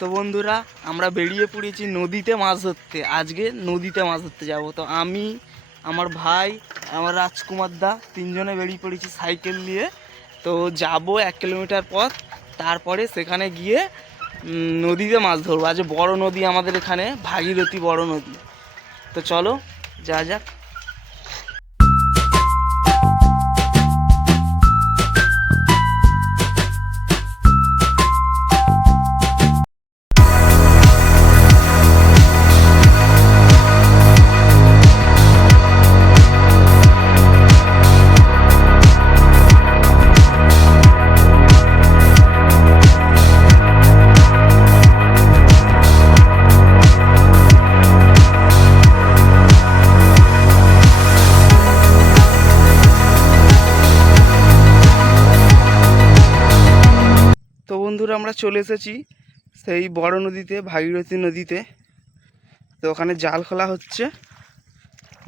তো বন্ধুরা, আমরা বেরিয়ে পড়েছি নদীতে মাছ ধরতে। আজকে নদীতে মাছ ধরতে যাব। তো আমি, আমার ভাই, আমার রাজকুমার দা তিনজনে বেরিয়ে পড়েছি সাইকেল নিয়ে। তো যাব 1 কিলোমিটার পথ, তারপরে সেখানে গিয়ে নদীতে মাছ ধরবো। আজ বড় নদী আমাদের এখানে, ভাগীরথী বড় নদী। তো চলো যা যাক। তো বন্ধুরা, আমরা চলে এসেছি সেই বড় নদীতে, ভাগীরথী নদীতে। তো ওখানে জাল খোলা হচ্ছে,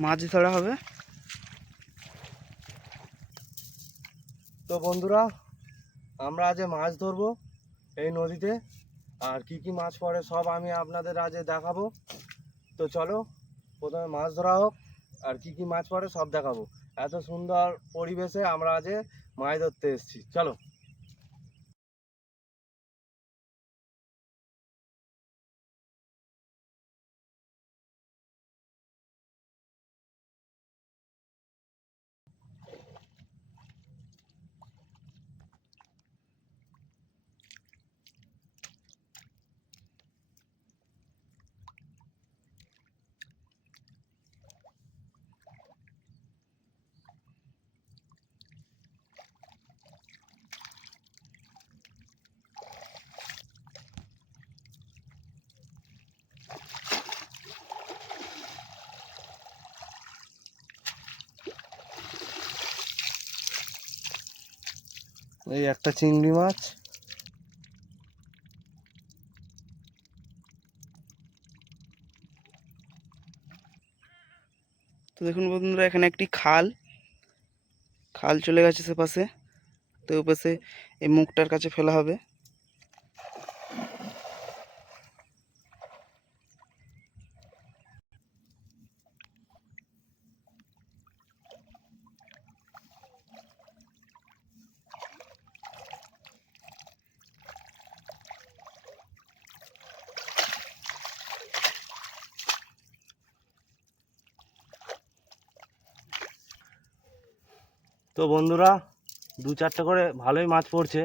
মাছ ধরা হবে। তো বন্ধুরা, আমরা আজ মাছ ধরবো এই নদীতে। আর কি কি মাছ পড়ে সব আমি আপনাদের আজ দেখাবো। তো চলো প্রথমে মাছ ধরা হোক, আর কি কি মাছ পড়ে সব দেখাবো। এত সুন্দর পরিবেশে আমরা আজ মাছ ধরতে এসেছি, চলো। এই একটা চিংড়ি মাছ। তো দেখুন বন্ধুরা, এখানে একটি খাল খাল চলে গেছে সেপাশে। তো ওপাশে এই মুখটার কাছে ফেলা হবে। তো বন্ধুরা, দু চারটে করে ভালোই মাছ পড়ছে।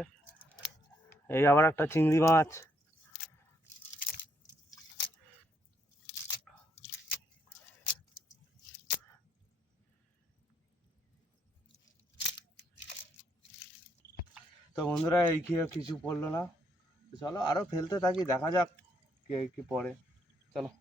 এই আবার একটা চিংড়ি মাছ। তো বন্ধুরা, এই কি কিছু পড়লো না। চলো আরো ফেলতে থাকি, দেখা যাক কে কি পড়ে। চলো।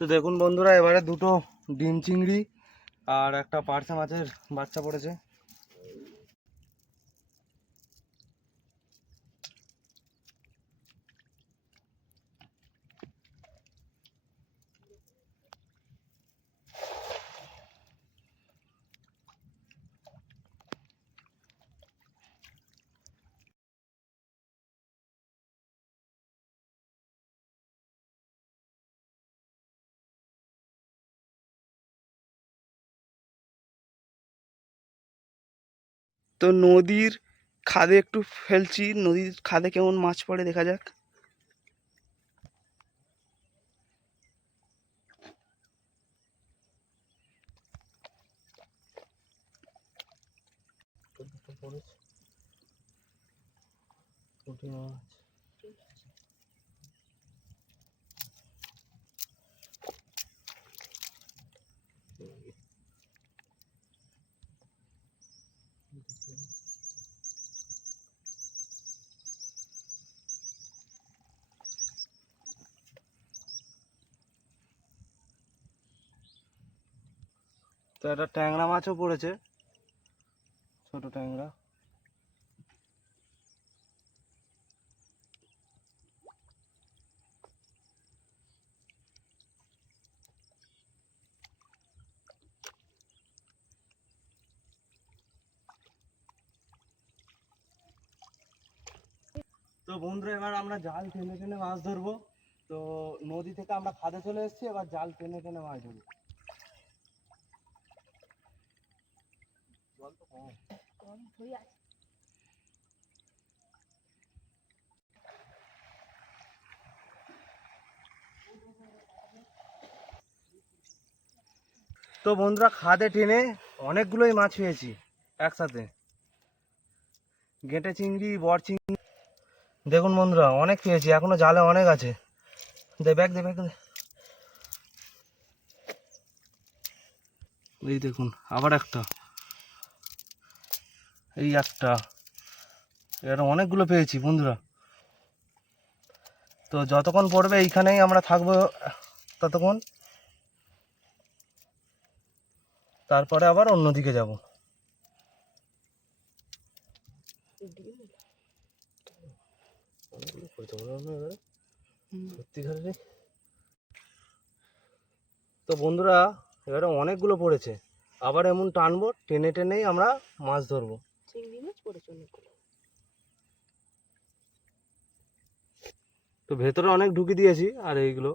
তো দেখুন বন্ধুরা, এবারে দুটো ডিম চিংড়ি আর একটা পার্শে মাছের বাচ্চা পড়েছে। তো নদীর খাদে একটু ফেলছি, নদীর খাদে কেমন মাছ পড়ে দেখা যাক। তো একটা ট্যাংরা মাছও পড়েছে, ছোট ট্যাংরা। তো বন্ধুরা, এবার আমরা জাল টেনে টেনে মাছ ধরবো। তো নদী থেকে আমরা খাদে চলে এসেছি, এবার জাল টেনে টেনে মাছ ধরবো। জল তো কম। তো বন্ধুরা, খাদে টেনে অনেকগুলোই মাছ পেয়েছি একসাথে, গেঁটে চিংড়ি, বড় চিংড়ি। দেখুন বন্ধুরা, অনেক পেয়েছি, এখনো জালে অনেক আছে। ব্যাগ দে, ব্যাগ দে। এই দেখুন, আবার একটা, এই একটা, এর অনেকগুলো পেয়েছি বন্ধুরা। তো যতক্ষণ পড়বে এইখানেই আমরা থাকবো ততক্ষণ, তারপরে আবার অন্যদিকে যাব। তো বন্ধুরা, এবারে অনেকগুলো পড়েছে, আবার এমন টানবো, টেনে টেনেই আমরা মাছ ধরবো। চিংড়ি মাছ পড়েছে অনেকগুলো। তো ভেতরে অনেক ঢুকি দিয়েছি, আর এইগুলো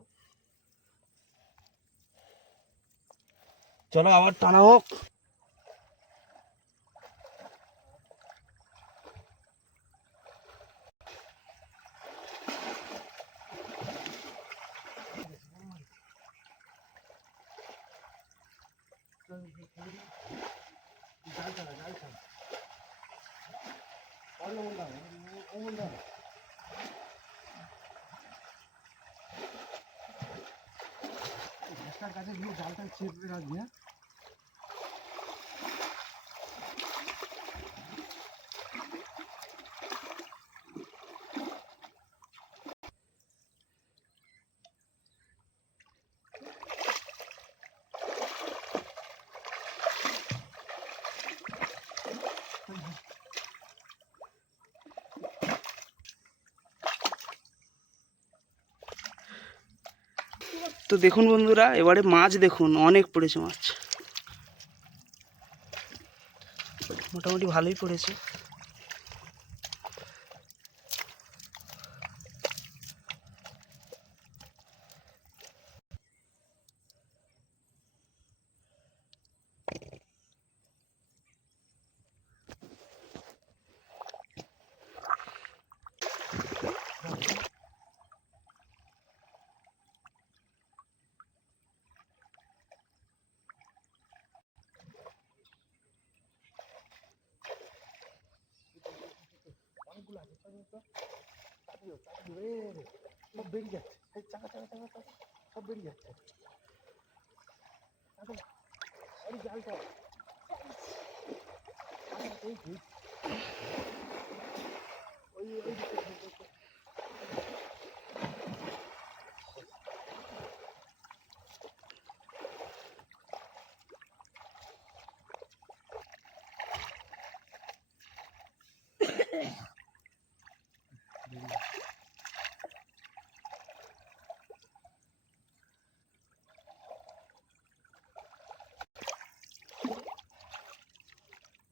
চলো আবার টানা হোক। কাছে গিয়ে জালটা চেপে রাখবি। হ্যাঁ, তো দেখুন বন্ধুরা, এবারে মাছ দেখুন, অনেক পড়েছে মাছ, মোটামুটি ভালোই পড়েছে। সব বেরিয়ে যাচ্ছে, এই চাকা চাকা চাকা চাকা সব বেরিয়ে যাচ্ছে। জালটা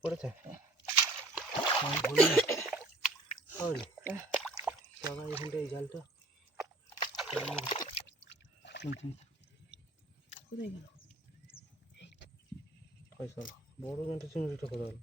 পড়েছে। এখানটা এই জালটা বড় জালটা চিংড়িটা কোথায়?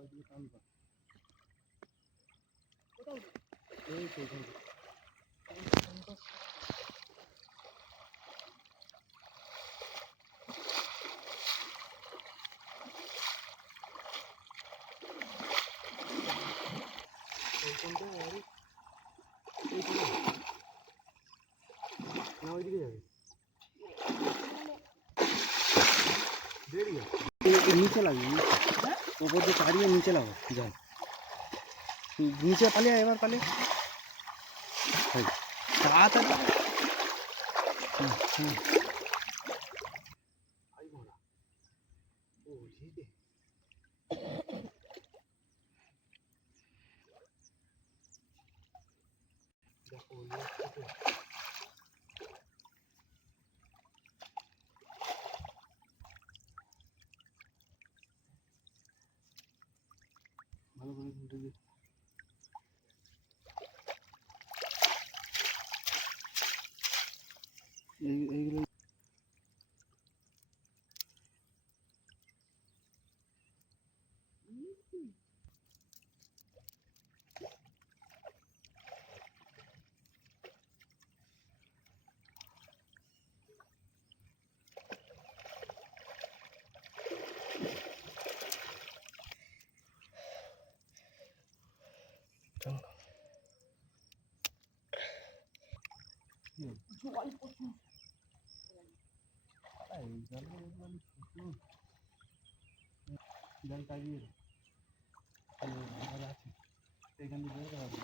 এই তো এখানে। এইখানটা আরে এইখানে না ওইদিকে যাবে বেরিয়ে নিচে লাগবে নিচে ওপর দিয়ে তাড়িয়ে নিচে লাগো যাও নিচে পালিয়ে এবার পালিয়ে তাড়াতাড়ি হুম হুম আই মোরা ও জিদে দেখো লোকটাকে ভালো করে ঘুরে দিই এইগুলো জল কাজিয়ে ভালো আছে এখান থেকে বের করা যাবে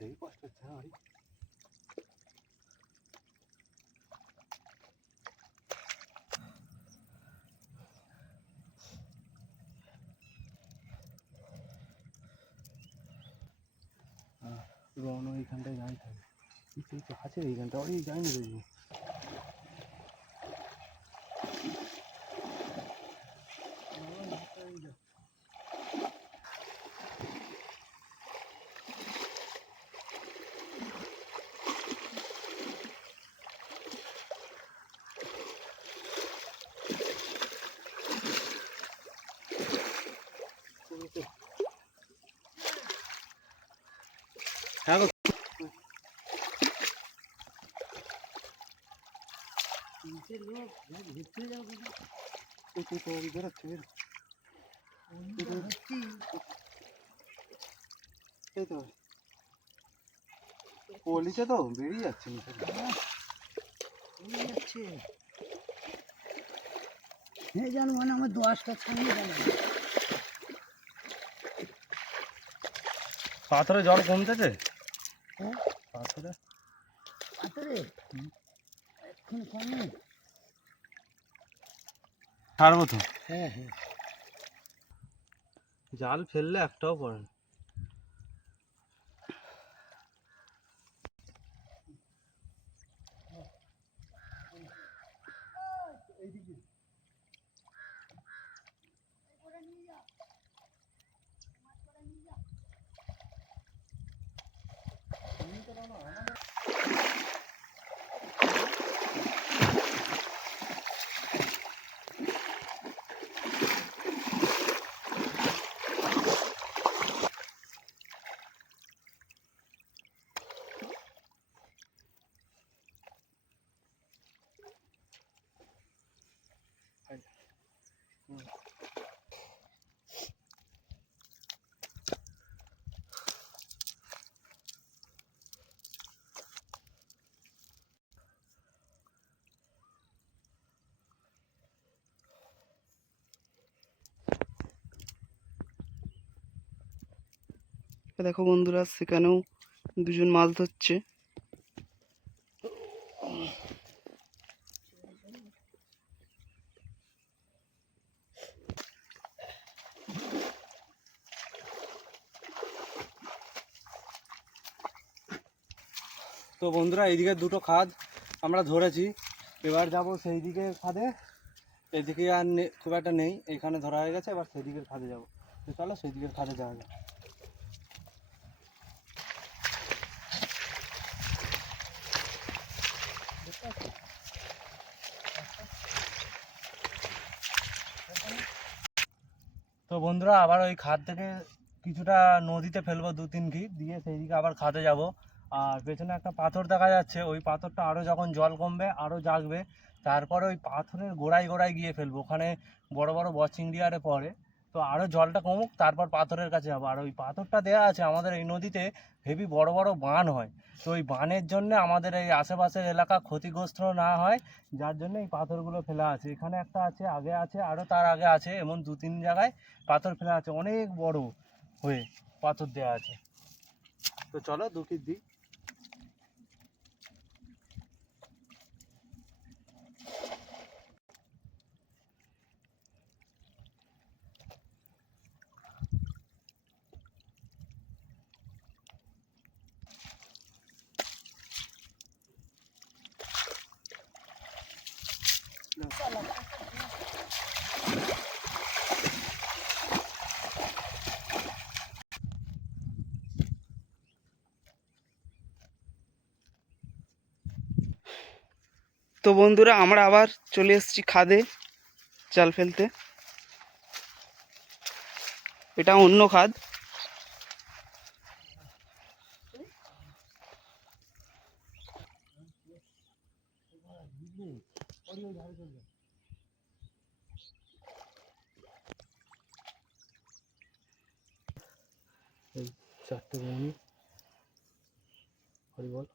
সেই কষ্ট হচ্ছে আমার রন এইখানটায় যাই থাকে এই তো আছে এইখানটা ওই যায়নি দেখবো হ্যাঁ গো এই তো বেরোচ্ছে এই তো পলিছে তো বেরিয়ে যাচ্ছে নিচে যাচ্ছে হ্যাঁ জানো মানে আমার 10টা ছাড়িয়ে জানো পাথরে জল কমতেছে হ্যাঁ পাথরে পাথরে এখন কমে ছাড়বো তো হ্যাঁ হ্যাঁ জাল ফেললে একটাও পড়ে না এইদিকে দেখো বন্ধুরা, সেখানেও দুজন মাছ ধরছে। তো বন্ধুরা, এইদিকে দুটো খাদ আমরা ধরেছি, এবার যাব সেই দিকের খাদে। এদিকে আর খুব একটা নেই, এইখানে ধরা হয়ে গেছে, এবার সেই দিকের খাদে যাব। তো চলো সেই দিকের খাদে যাওয়া যাক। তো বন্ধুরা, আবার ওই খাদ থেকে কিছুটা নদীতে ফেলবো, 2-3 ঘি দিয়ে সেই দিকে আবার খাদে যাব। আর পেছনে একটা পাথর দেখা যাচ্ছে, ওই পাথরটা আরও যখন জল কমবে আরও জাগবে, তারপরে ওই পাথরের গোড়ায় গোড়ায় গিয়ে ফেলবো, ওখানে বড় বড় বচিংড়ি আরে পড়ে। তো আরও জলটা কমুক, তারপর পাথরের কাছে যাবো। আর ওই পাথরটা দেওয়া আছে আমাদের এই নদীতে, হেভি বড় বড় বান হয়। তো ওই বানের জন্য আমাদের এই আশেপাশের এলাকা ক্ষতিগ্রস্ত না হয়, যার জন্য এই পাথরগুলো ফেলা আছে। এখানে একটা আছে, আগে আছে, আরও তার আগে আছে, এমন 2-3 জায়গায় পাথর ফেলা আছে, অনেক বড় হয়ে পাথর দেওয়া আছে। তো চলো দুঃখিত দিই। তো বন্ধুরা, আমরা আবার চলে এসেছি খাদে জাল ফেলতে। এটা অন্য খাদ। এই 4টে বৌনি হরি বল।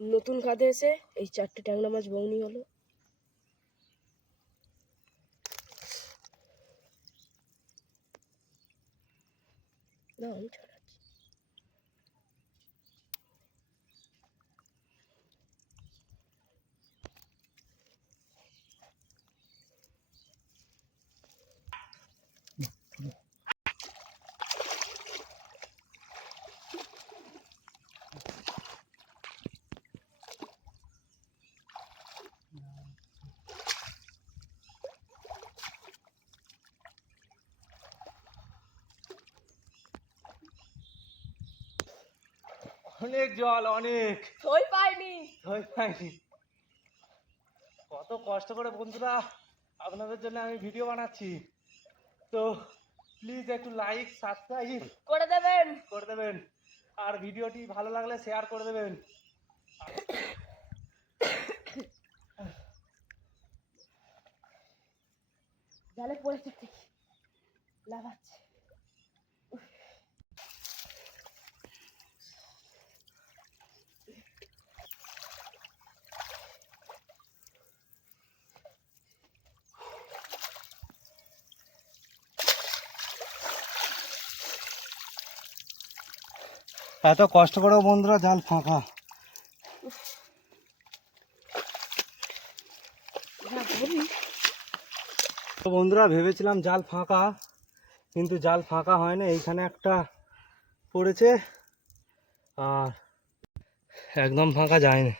নতুন খাদে এসে এই 4টে ট্যাংরা মাছ বৌনি হলো। না, আমি ছাড়াচ্ছি। অনেক জল, অনেক ওই পাইনি। পাইনি। কত কষ্ট করে বন্ধুরা আপনাদের জন্য আমি ভিডিও বানাচ্ছি। তো প্লিজ একটু লাইক সাবস্ক্রাইব করে দেবেন। করে দেবেন, আর ভিডিওটি ভালো লাগলে শেয়ার করে দেবেন। জালে পড়েছে ঠিক লাগাচ্ছে। এত কষ্ট করেও বন্ধুরা জাল ফাঁকা। তো বন্ধুরা, ভেবেছিলাম জাল ফাঁকা, কিন্তু জাল ফাঁকা হয় না। এইখানে একটা পড়েছে, আর একদম ফাঁকা যায় না।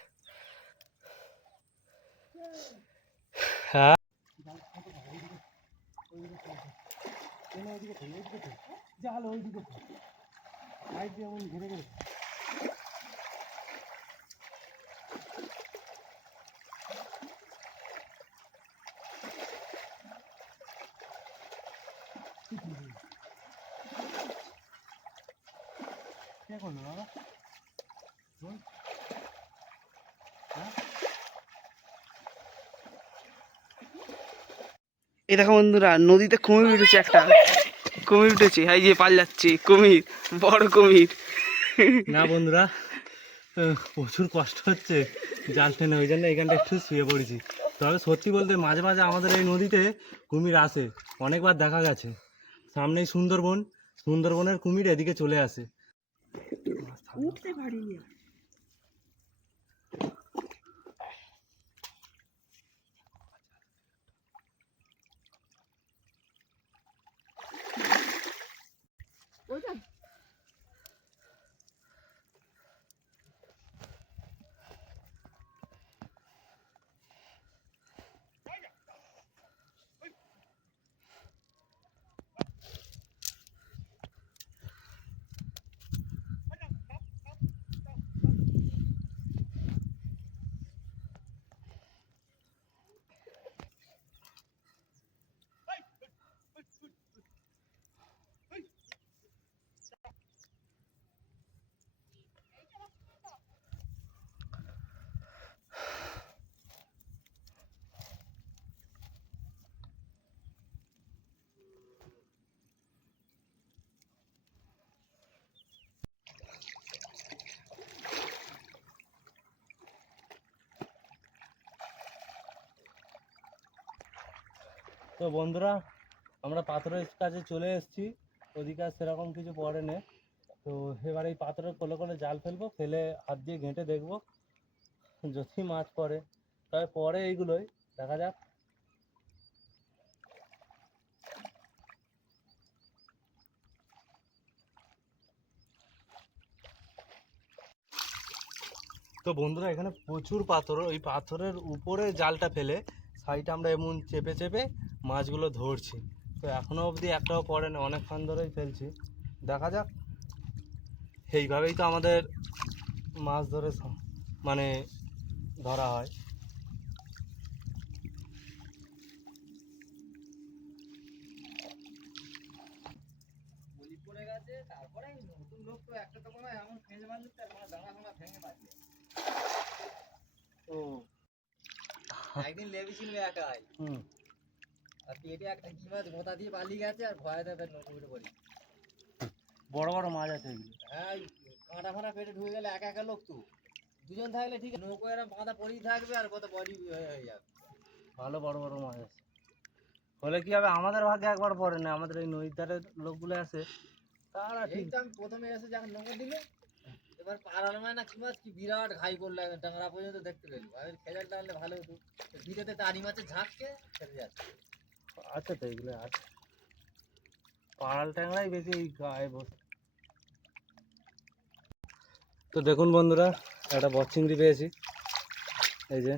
হ্যাঁ, জাল ওইদিকে ঘিরে ঘিরে। কে করলো দাদা? এই দেখো বন্ধুরা, নদীতে কুমির উঠেছে একটা। কুমির উঠেছে, এই যে পাল যাচ্ছে কুমির, বড় কুমির। না বন্ধুরা, প্রচুর কষ্ট হচ্ছে জাল টেনে, ওই জন্য এখানটা একটু শুয়ে পড়েছি। তবে সত্যি বলতে মাঝে মাঝে আমাদের এই নদীতে কুমির আসে, অনেকবার দেখা গেছে। সামনেই সুন্দরবন, সুন্দরবনের কুমির এদিকে চলে আসে। উঠতে পারিনি আর। তো বন্ধুরা, আমরা পাথরের কাছে চলে এসেছি। ওদিকে আর সেরকম কিছু পড়ে নেই। তো এবার এই পাথরের কোলে কোলে জাল ফেলবো, ফেলে হাত দিয়ে ঘেঁটে দেখবো যদি মাছ পড়ে। তবে পরে এইগুলোই দেখা যাক। তো বন্ধুরা, এখানে প্রচুর পাথর। ওই পাথরের উপরে জালটা ফেলে সাইডে আমরা এমন চেপে চেপে মাছগুলো ধরছি। তো এখনও অবধি একটাও পড়ে না, অনেকক্ষণ ধরেই ফেলছি। দেখা যাক। এইভাবেই তো আমাদের মাছ ধরে মানে ধরা হয়। ও একদিন লেবেছিল একাই, হুম। আর পেটে একটা কি মাছ গোতা দিয়ে পালিয়ে গেছে, আর ভয় দেবে নৌকো উঠে পড়ি। বড় বড় মাছ আছে এগুলো। হ্যাঁ, ওই কাঁটা ফাঁটা পেটে ঢুকে গেলে একা একা লোক তো, দুজন থাকলে ঠিক আছে, নৌকো এরা বাঁধা পড়েই থাকবে আর কত বডি হয়ে যাবে। ভালো বড় বড় মাছ আছে। হলে কি হবে, আমাদের ভাগ্যে একবার পড়ে না। আমাদের এই নদীর ধারের লোকগুলো আছে, তারা এই ঠিক। তো আমি প্রথমে এসে যখন নৌকো দিল, এবার পাড়ার মানে না কি মাছ, কি বিরাট ঘাই করলো, একদম টাংরা পর্যন্ত দেখতে পেলো। আমি খেজাল টানলে ভালো হতো, ভিড়েতে টানি মাছের ঝাঁককে ফেলে যাচ্ছে। আচ্ছা, তো এগুলো আছে। পাড়াল ট্যাংরাই বেশি এই গায়ে বসে। তো দেখুন বন্ধুরা, একটা বচ্চিংড়ি পেয়েছি। এই যে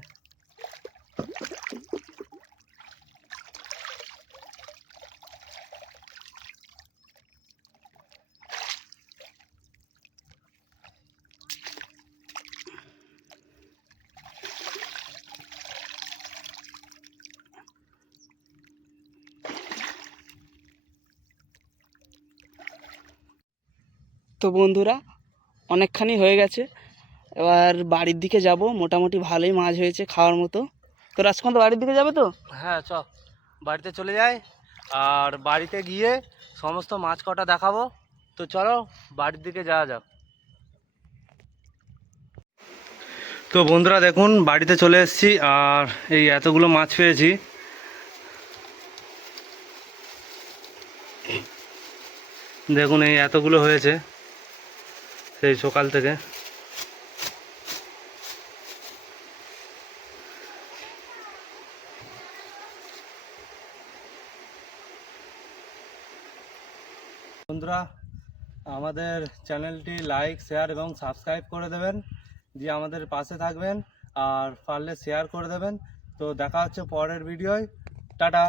তো বন্ধুরা, অনেকখানি হয়ে গেছে। এবার বাড়ির দিকে যাব। মোটামুটি ভালোই মাছ হয়েছে খাওয়ার মতো। তো রাজকুমার বাড়ির দিকে যাবে তো? হ্যাঁ, চ বাড়িতে চলে যাই। আর বাড়িতে গিয়ে সমস্ত মাছ কটা দেখাবো। তো চলো বাড়ির দিকে যাওয়া যাক। তো বন্ধুরা দেখুন, বাড়িতে চলে এসেছি। আর এই এতগুলো মাছ পেয়েছি। দেখুন, এই এতগুলো হয়েছে সেই সকাল থেকে। বন্ধুরা, আমাদের চ্যানেলটি লাইক, শেয়ার এবং সাবস্ক্রাইব করে দেবেন, দিয়ে আমাদের পাশে থাকবেন। আর পারলে শেয়ার করে দেবেন। তো দেখা হচ্ছে পরের ভিডিওয়। টাটা।